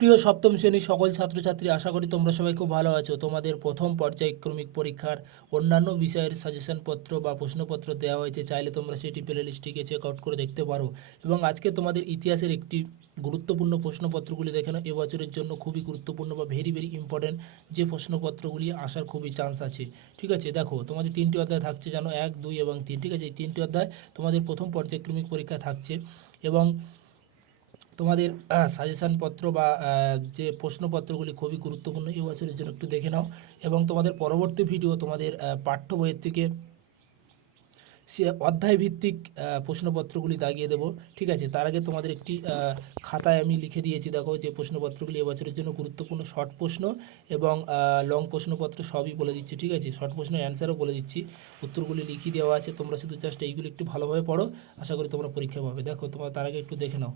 প্রিয় সপ্তম শ্রেণীর সকল ছাত্রছাত্রী, আশা করি তোমরা সবাই খুব ভালো আছো। তোমাদের প্রথম পর্যায়ক্রমিক পরীক্ষার অন্যান্য বিষয়ের সাজেশনপত্র বা প্রশ্নপত্র দেওয়া হয়েছে, চাইলে তোমরা সেটি প্লে লিস্টটিকে চেক আউট করে দেখতে পারো। এবং আজকে তোমাদের ইতিহাসের একটি গুরুত্বপূর্ণ প্রশ্নপত্রগুলি দেখে নাও। এবছরের জন্য খুবই গুরুত্বপূর্ণ বা ভেরি ভেরি ইম্পর্টেন্ট যে প্রশ্নপত্রগুলি আসার খুবই চান্স আছে। ঠিক আছে, দেখো তোমাদের তিনটি অধ্যায় থাকছে, জানো, 1, 2 এবং 3। ঠিক আছে, এই তিনটি অধ্যায় তোমাদের প্রথম পর্যায়ক্রমিক পরীক্ষা থাকছে। এবং তোমাদের সাজেশনপত্র বা যে প্রশ্নপত্রগুলি খুবই গুরুত্বপূর্ণ এবছরের জন্য, একটু দেখে নাও। এবং তোমাদের পরবর্তী ভিডিও তোমাদের পাঠ্য বইয়ের থেকে সে অধ্যায় ভিত্তিক প্রশ্নপত্রগুলি দাগিয়ে দেবো। ঠিক আছে, তার আগে তোমাদের একটি খাতায় আমি লিখে দিয়েছি, দেখো, যে প্রশ্নপত্রগুলি এবছরের জন্য গুরুত্বপূর্ণ শর্ট প্রশ্ন এবং লং প্রশ্নপত্র সবই বলে দিচ্ছি। ঠিক আছে, শর্ট প্রশ্ন অ্যান্সারও বলে দিচ্ছি, উত্তরগুলি লিখিয়ে দেওয়া আছে, তোমরা শুধু জাস্ট এইগুলো একটু ভালোভাবে পড়ো, আশা করি তোমরা পরীক্ষা পাবে। দেখো, তোমরা তার আগে একটু দেখে নাও।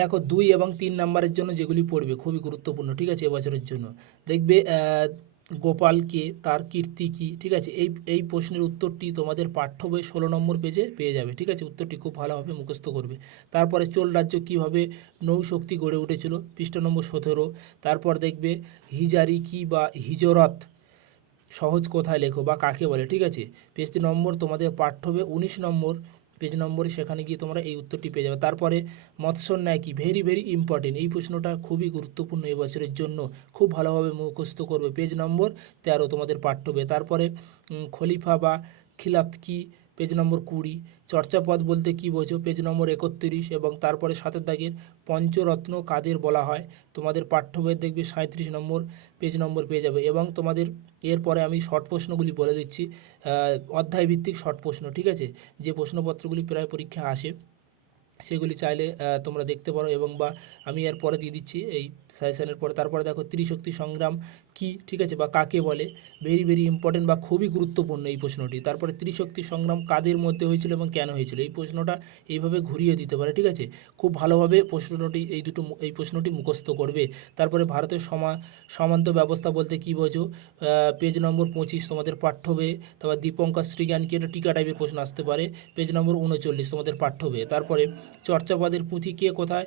দেখো, 2 এবং 3 নাম্বারের জন্য যেগুলি পড়বে খুবই গুরুত্বপূর্ণ। ঠিক আছে, এবছরের জন্য দেখবে গোপালকে তার কীর্তি কী। ঠিক আছে, এই প্রশ্নের উত্তরটি তোমাদের পাঠ্য বই 16 নম্বর পেজে পেয়ে যাবে। ঠিক আছে, উত্তরটি খুব ভালোভাবে মুখস্থ করবে। তারপরে চোল রাজ্য কীভাবে নৌশক্তি গড়ে উঠেছিল, পৃষ্ঠা নম্বর 17। তারপর দেখবে হিজারি কি বা হিজরত সহজ কোথায় লেখো বা কাকে বলে। ঠিক আছে, পেজ নম্বর তোমাদের পাঠ্য বই 19 নম্বর পেজ নম্বরে, সেখানে গিয়ে তোমরা এই উত্তরটি পেয়ে যাবে। তারপরে মৎস্য ন্যায় কি, ভেরি ভেরি ইম্পর্টেন্ট, এই প্রশ্নটা খুবই গুরুত্বপূর্ণ এবছরের জন্য, খুব ভালোভাবে মুখস্থ করবে, পেজ নম্বর 13 তোমাদের পাঠ্য বই। তারপরে খলিফা বা খিলাফত কি, পেজ নম্বর 20। চর্চাপদ বলতে কি বোঝো, পেজ নম্বর 31। এবং তারপরে 7 দাগের পঞ্চরত্ন কাদের বলা হয়, তোমাদের পাঠ্য বইয়ের দেখবে 37 নম্বর পেজ নম্বর পেয়ে যাবে। এবং তোমাদের এরপরে আমি শর্ট প্রশ্নগুলি বলে দিচ্ছি, অধ্যায় ভিত্তিক শর্ট প্রশ্ন। ঠিক আছে, যে প্রশ্নপত্রগুলি প্রায় পরীক্ষা আসে সেগুলি চাইলে তোমরা দেখতে পারো, এবং বা আমি এর পরে দিয়ে দিচ্ছি এই সাজেশনের পরে। তারপরে দেখো, ত্রিশক্তি সংগ্রাম কি, ঠিক আছে, বা কাকে বলে, ভেরি ভেরি ইম্পর্টেন্ট বা খুবই গুরুত্বপূর্ণ এই প্রশ্নটি। তারপরে ত্রিশক্তি সংগ্রাম কাদের মধ্যে হয়েছিল এবং কেন হয়েছিল, এই প্রশ্নটা এইভাবে ঘুরিয়ে দিতে পারে। ঠিক আছে, খুব ভালোভাবে প্রশ্নটি এই প্রশ্নটি মুখস্থ করবে। তারপরে ভারতের সামন্ত ব্যবস্থা বলতে কি বোঝো, পেজ নম্বর 25 তোমাদের পাঠ্য বইয়ে। তারপর দীপঙ্কর শ্রীজ্ঞান কি, এটা টিকা টাইপের প্রশ্ন আসতে পারে, পেজ নম্বর 39 তোমাদের পাঠ্য বইয়ে। তারপরে চর্চাপদের পুঁথি কে কোথায়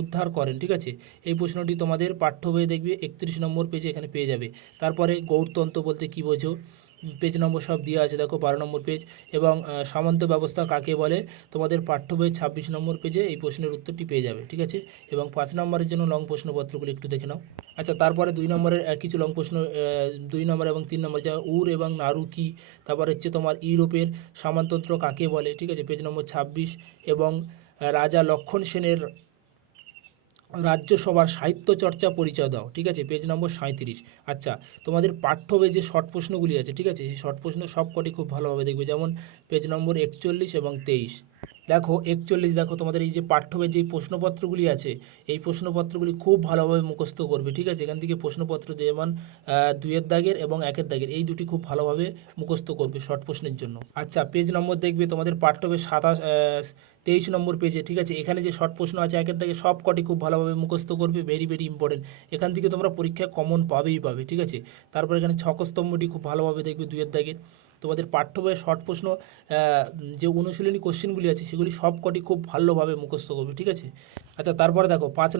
উদ্ধার করেন। ঠিক আছে, এই প্রশ্নটি তোমাদের পাঠ্য বইয়ে দেখবে 31 নম্বর পেজে এখানে পেয়ে যাবে। তারপরে গৌরতন্ত্র বলতে কি বোঝো, পেজ নম্বর সব দেওয়া আছে, দেখো 12 নম্বর পেজ। এবং সামন্ত ব্যবস্থা কাকে বলে, তোমাদের পাঠ্য বইয়ের 26 নম্বর পেজে এই প্রশ্নের উত্তরটি পেয়ে যাবে। ঠিক আছে, এবং 5 নম্বরের জন্য লং প্রশ্নপত্রগুলি একটু দেখে নাও। আচ্ছা, তারপরে 2 নম্বরের কিছু লং প্রশ্ন, 2 নম্বর এবং 3 নম্বর, যা উর এবং নাড়ু কি। তারপর হচ্ছে তোমার ইউরোপের সামন্তন্ত্র কাকে বলে। ঠিক আছে, পেজ নম্বর 26। এবং রাজা লক্ষণ সেনের রাজ্যসভার সাহিত্য চর্চা পরিচয় দাও। ঠিক আছে, পেজ নম্বর 37। আচ্ছা, তোমাদের পাঠ্য বই যে শর্ট প্রশ্নগুলি আছে, ঠিক আছে, সেই শর্ট প্রশ্ন সবকটি খুব ভালোভাবে দেখবে, যেমন পেজ নম্বর 41 এবং 23। দেখো 41, দেখো তোমাদের এই যে পাঠ্য বইয়ের যে প্রশ্নপত্রগুলি আছে, এই প্রশ্নপত্রগুলি খুব ভালোভাবে মুখস্থ করবে। ঠিক আছে, এখান থেকে প্রশ্নপত্র যেমন 2-এর দাগের এবং 1-এর দাগের, এই দুটি খুব ভালোভাবে মুখস্থ করবে শর্ট প্রশ্নের জন্য। আচ্ছা, পেজ নম্বর দেখবে তোমাদের পাঠ্য বই 23 নম্বর পেজে। ঠিক আছে, এখানে যে শর্ট প্রশ্ন আছে 1-এর দাগে, সব কটি খুব ভালোভাবে মুখস্থ করবে, ভেরি ভেরি ইম্পর্টেন্ট, এখান থেকে তোমরা পরীক্ষায় কমন পাবেই পাবে। ঠিক আছে, তারপর এখানে ছকস্তম্ভটি খুব ভালোভাবে দেখবে 2-এর দাগের। তোমাদের পাঠ্য বইয়ের শর্ট প্রশ্ন যে অনুশীলনী কোশ্চেনগুলি আছে সেগুলি সব কটি খুব ভালোভাবে মুখস্থ করবে। ঠিক আছে, আচ্ছা, তারপরে দেখো 5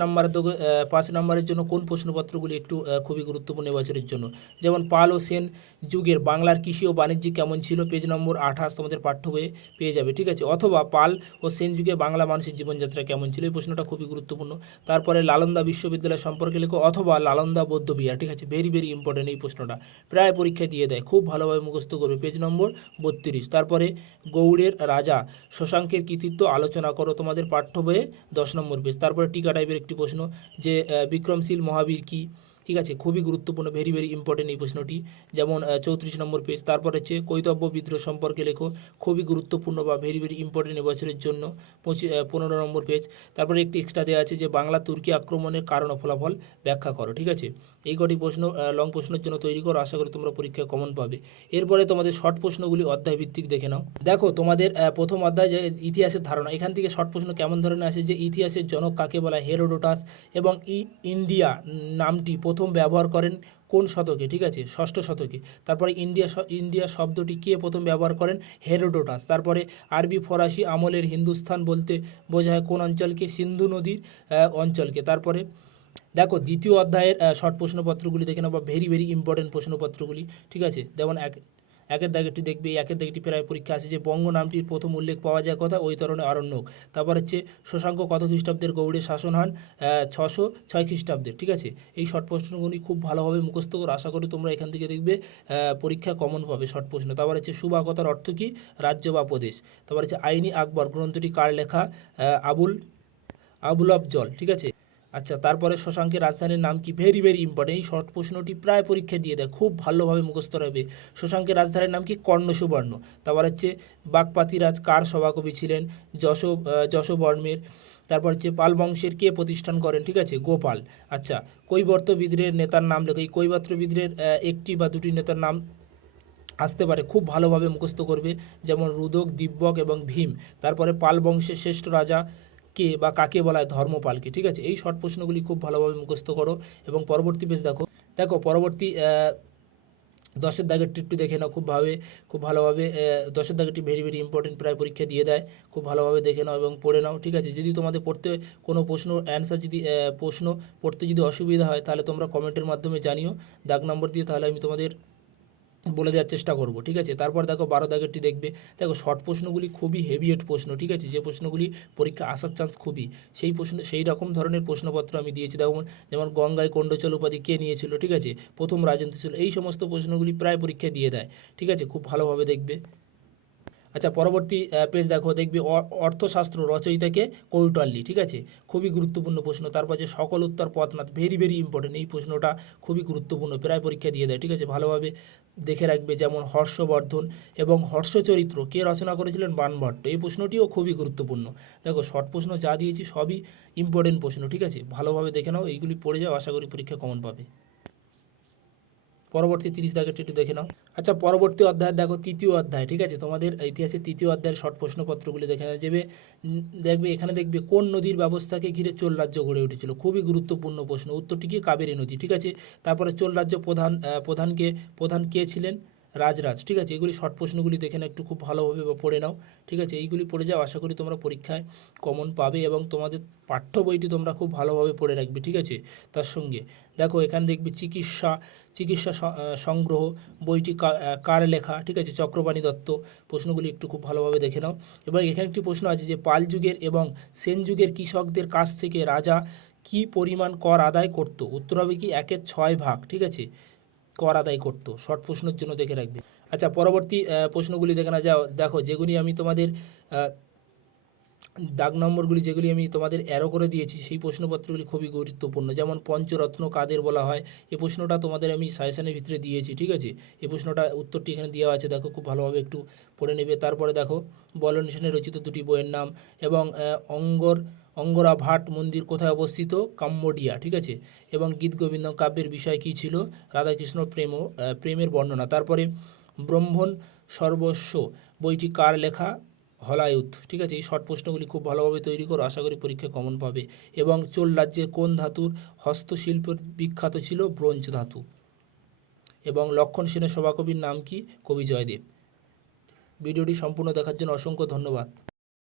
নম্বরের জন্য কোন প্রশ্নপত্রগুলি একটু খুবই গুরুত্বপূর্ণ এবছরের জন্য, যেমন পাল ও সেন যুগের বাংলার কৃষি ও বাণিজ্য কেমন ছিল, পেজ নম্বর 28 তোমাদের পাঠ্য বইয়ে পেয়ে যাবে। ঠিক আছে, অথবা পাল ও সেন যুগে বাংলা মানুষের জীবনযাত্রা কেমন ছিল, এই প্রশ্নটা খুবই গুরুত্বপূর্ণ। তারপরে লালন্দা বিশ্ববিদ্যালয় সম্পর্কে লেখো, অথবা লালন্দা বৌদ্ধবিহার। ঠিক আছে, ভেরি ভেরি ইম্পর্টেন্ট, এই প্রশ্নটা প্রায় পরীক্ষায় দিয়ে দেয়, খুব ভালোভাবে মুখস্থ করবে, পেজ নম্বর 32। তারপরে গৌড়ের রাজা শশাঙ্কের কৃতিত্ব আলোচনা করো, তোমাদের পাঠ্য বইয়ে 10 নম্বর পেজ। তারপরে টিকা টাইপের একটি প্রশ্ন, যে বিক্রমশীল মহাবীর কি। ঠিক আছে, খুবই গুরুত্বপূর্ণ, ভেরি ভেরি ইম্পর্টেন্ট এই প্রশ্নটি, যেমন 34 নম্বর পেজ। তারপর হচ্ছে কৈতব্য বিদ্রোহ সম্পর্কে লেখো, খুবই গুরুত্বপূর্ণ বা ভেরি ভেরি ইম্পর্টেন্ট এবছরের জন্য, 15 নম্বর পেজ। তারপরে একটি এক্সট্রা দেওয়া আছে যে বাংলা তুর্কি আক্রমণের কারণ ও ফলাফল ব্যাখ্যা করো। ঠিক আছে, এই কটি প্রশ্ন লং প্রশ্নের জন্য তৈরি করো, আশা করি তোমরা পরীক্ষায় কমন পাবে। এরপরে তোমাদের শর্ট প্রশ্নগুলি অধ্যায় ভিত্তিক দেখে নাও। দেখো, তোমাদের প্রথম অধ্যায় যে ইতিহাসের ধারণা, এখান থেকে শর্ট প্রশ্ন কেমন ধরনের আসে, যে ইতিহাসের জনক কাকে বলা হয়, হেরোডোটাস। এবং ইন্ডিয়া নামটি প্রথম ব্যবহার করেন কোন শতকে। ঠিক আছে, 6ষ্ঠ শতকে। তারপরে ইন্ডিয়া শব্দটি কে প্রথম ব্যবহার করেন, হেরোডোটাস। তারপরে আরবি ফরাসি আমলের হিন্দুস্তান বলতে বোঝায় কোন অঞ্চলকে, সিন্ধু নদীর অঞ্চলকে। তারপরে দেখো দ্বিতীয় অধ্যায়ের শর্ট প্রশ্নপত্রগুলি দেখে নাও বা ভেরি ভেরি ইম্পর্টেন্ট প্রশ্নপত্রগুলি, ঠিক আছে। যেমন একের দাগেরটি দেখবে, এই একের দাগেরটি প্রায় পরীক্ষা আছে যে বঙ্গ নামটির প্রথম উল্লেখ পাওয়া যায় কথা ওই ধরনের আরণ্যক। তারপর হচ্ছে শশাঙ্ক কত খ্রিস্টাব্দের গৌড়ের শাসন হন, 606 খ্রিস্টাব্দের, ঠিক আছে। এই শর্ট প্রশ্নগুলি খুব ভালোভাবে মুখস্থ করো, আশা করি তোমরা এখান থেকে দেখবে পরীক্ষা কমন পাবে শর্ট প্রশ্ন। তারপর হচ্ছে সুবাগতার অর্থ কী, রাজ্য বা প্রদেশ। তারপর হচ্ছে আইনি আকবর গ্রন্থটি কার লেখা, আবুল আফজল, ঠিক আছে। আচ্ছা, তারপরে শশাঙ্কের রাজধানীর নাম কি, ভেরি ভেরি ইম্পর্টেন্ট, এই শর্ট প্রশ্নটি প্রায় পরীক্ষা দিয়ে দেয়, খুব ভালোভাবে মুখস্থ রাখবে। শশাঙ্কের রাজধানীর নাম কি, কর্ণ সুবর্ণ। তারপর হচ্ছে বাগপাতিরাজ কার সভাকবি ছিলেন, যশবর্মের। তারপর হচ্ছে পাল বংশের কে প্রতিষ্ঠান করেন, ঠিক আছে, গোপাল। আচ্ছা, কৈবর্ত বিদ্রোহের নেতার নাম লেখো, এই কৈবর্ত বিদ্রোহের একটি বা দুটি নেতার নাম আসতে পারে, খুব ভালোভাবে মুখস্থ করবে, যেমন রুদক, দিব্যক এবং ভীম। তারপরে পাল বংশের শ্রেষ্ঠ রাজা কে বা কাকে বলা হয়, ধর্মপালকে, ঠিক আছে। এই শর্ট প্রশ্নগুলি খুব ভালোভাবে মুখস্থ করো। এবং পরবর্তী পেজ দেখো, পরবর্তী 10-এর দাগেরটি একটু দেখে নাও খুব ভালোভাবে। 10-এর দাগেরটি ভেরি ভেরি ইম্পর্টেন্ট, প্রায় পরীক্ষা দিয়ে দেয়, খুব ভালোভাবে দেখে নাও এবং পড়ে নাও, ঠিক আছে। যদি তোমাদের পড়তে কোনো প্রশ্ন অ্যান্সার যদি প্রশ্ন পড়তে যদি অসুবিধা হয় তাহলে তোমরা কমেন্টের মাধ্যমে জানিও দাগ নম্বর দিয়ে, তাহলে আমি তোমাদের বলে দেওয়ার চেষ্টা করব, ঠিক আছে। তারপর দেখো 12 দাগেরটি দেখবে, দেখো শর্ট প্রশ্নগুলি খুবই হেভিয়েট প্রশ্ন, ঠিক আছে, যে প্রশ্নগুলি পরীক্ষা আসার চান্স খুবই, সেই রকম ধরনের প্রশ্নপত্র আমি দিয়েছি। দেখো যেমন গঙ্গায় কোন্ডচল উপাধি কে নিয়েছিল, ঠিক আছে, প্রথম রাজেন্দ্র ছিল, এই সমস্ত প্রশ্নগুলি প্রায় পরীক্ষায় দিয়ে দেয়, ঠিক আছে, খুব ভালোভাবে দেখবে। আচ্ছা, পরবর্তী পেজ দেখবে অর্থশাস্ত্র রচয়িতাকে কৌটাল্যি, ঠিক আছে, খুবই গুরুত্বপূর্ণ প্রশ্ন। তারপর যে সকল উত্তর পথনাথ, ভেরি ভেরি ইম্পর্টেন্ট, এই প্রশ্নটা খুবই গুরুত্বপূর্ণ, প্রায় পরীক্ষা দিয়ে দেয়, ঠিক আছে, ভালোভাবে দেখে রাখবে। যেমন হর্ষবর্ধন এবং হর্ষচরিত্র কে রচনা করেছিলেন, বাণভট্ট, এই প্রশ্নটিও খুবই গুরুত্বপূর্ণ। দেখো শর্ট প্রশ্ন যা দিয়েছি সবই ইম্পর্টেন্ট প্রশ্ন, ঠিক আছে, ভালোভাবে দেখে নাও, এইগুলি পড়ে যাও, আশা করি পরীক্ষা কমন পাবে। পরবর্তী 30 দাগেরটি একটু দেখে নাও। আচ্ছা, পরবর্তী অধ্যায় দেখো, তৃতীয় অধ্যায়, ঠিক আছে, তোমাদের ইতিহাসের তৃতীয় অধ্যায়ের শর্ট প্রশ্নপত্রগুলি দেখে নেওয়া যাবে। দেখবে এখানে দেখবে কোন নদীর ব্যবস্থাকে ঘিরে চোল রাজ্য গড়ে উঠেছিল, খুবই গুরুত্বপূর্ণ প্রশ্ন, উত্তরটি কি, কাবেরী নদী, ঠিক আছে। তারপরে চোল রাজ্য প্রধান কে ছিলেন, রাজরাজ, ঠিক আছে। এগুলি শর্ট প্রশ্নগুলি দেখে নাও একটু, খুব ভালোভাবে পড়ে নাও, ঠিক আছে, এইগুলি পড়ে যাও, আশা করি তোমরা পরীক্ষায় কমন পাবে এবং তোমাদের পাঠ্য বইটি তোমরা খুব ভালোভাবে পড়ে রাখবে, ঠিক আছে। তার সঙ্গে দেখো এখানে দেখবে চিকিৎসা সংগ্রহ বইটি কার লেখা, ঠিক আছে, চক্রপাণি দত্ত। প্রশ্নগুলি একটু খুব ভালোভাবে দেখে নাও। এবং এখানে একটি প্রশ্ন আছে যে পাল যুগের এবং সেন যুগের কৃষকদের কাছ থেকে রাজা কি পরিমাণ কর আদায় করত, উত্তর হবে কি 1/6 ভাগ, ঠিক আছে, কর আদায় করত, শর্ট প্রশ্নের জন্য দেখে রাখবে। আচ্ছা, পরবর্তী প্রশ্নগুলি দেখে না যাও, দেখো যেগুলি আমি তোমাদের দাগ নম্বরগুলি যেগুলি আমি তোমাদের অ্যারো করে দিয়েছি সেই প্রশ্নপত্রগুলি খুবই গুরুত্বপূর্ণ। যেমন পঞ্চরত্ন কাদের বলা হয়, এই প্রশ্নটা তোমাদের আমি সাজেশনের ভিতরে দিয়েছি, ঠিক আছে, এই প্রশ্নটা উত্তরটি এখানে দেওয়া আছে, দেখো খুব ভালোভাবে একটু পড়ে নেবে। তারপরে দেখো বলন সেনের রচিত দুটি বইয়ের নাম এবং অঙ্গরা ভাট মন্দির কোথায় অবস্থিত, কাম্বোডিয়া, ঠিক আছে, এবং গীত গোবিন্দ কাব্যের বিষয় কী ছিল, রাধাকৃষ্ণ প্রেমের বর্ণনা। তারপরে ব্রহ্মণ সর্বস্ব বইটি কার লেখা, হলায়ুত, ঠিক আছে। এই শর্ট প্রশ্নগুলি খুব ভালোভাবে তৈরি করো, আশা করি পরীক্ষায় কমন পাবে। এবং চোল রাজ্যে কোন ধাতুর হস্তশিল্পের বিখ্যাত ছিল, ব্রোঞ্জ ধাতু। এবং লক্ষণ সেনের সভাকবির নাম কি, কবি জয়দেব। ভিডিওটি সম্পূর্ণ দেখার জন্য অসংখ্য ধন্যবাদ।